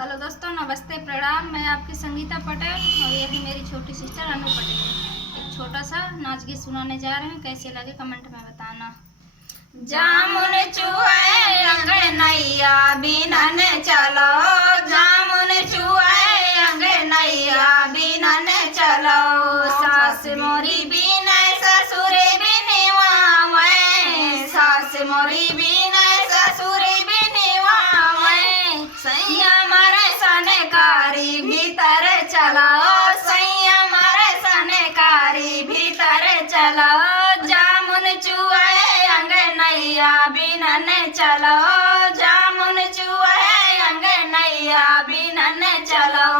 Hello दोस्तों, नमस्ते, प्रणाम। मैं आपकी संगीता पटेल और ये है मेरी छोटी सिस्टर अनु पटेल। एक छोटा सा नाच गीत सुनाने जा रहे हैं। कैसे लगे कमेंट में बताना। जामुन चुआए अंगनैया बिनन चलो, जामुन चुआए अंगनैया बिनन चलो। सास मोरी बिनै ससुर बिनवावे, सास मोरी बिनै ससुर बिनवावे। सैया मारे सनकारी भीतर चलो, सैया मारे सनकारी भीतर चलो। जामुन चुआए अंगनैया बिनन चलो, जामुन चुआए अंगनैया बिनन चलो।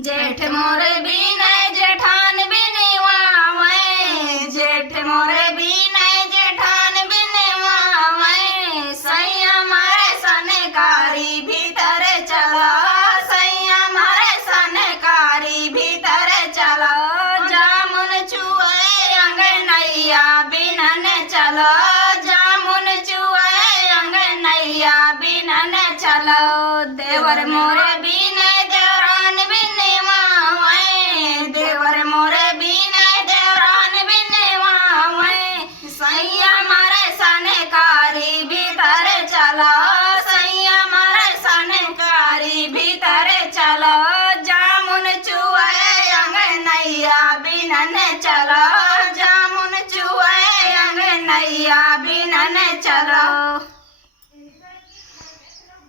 जेठ मोरे बिनै जेठान बिनवावे, जेठ मोरे बिनै जेठान बिनवावे। सैया मारे सनकारी भीतर चलो, सैया मारे सनकारी भीतर चलो। जामुन चुआए अंगनैया बिनन चलो, जामुन चुआए अंगनैया बिनन चलो। देवर मोरे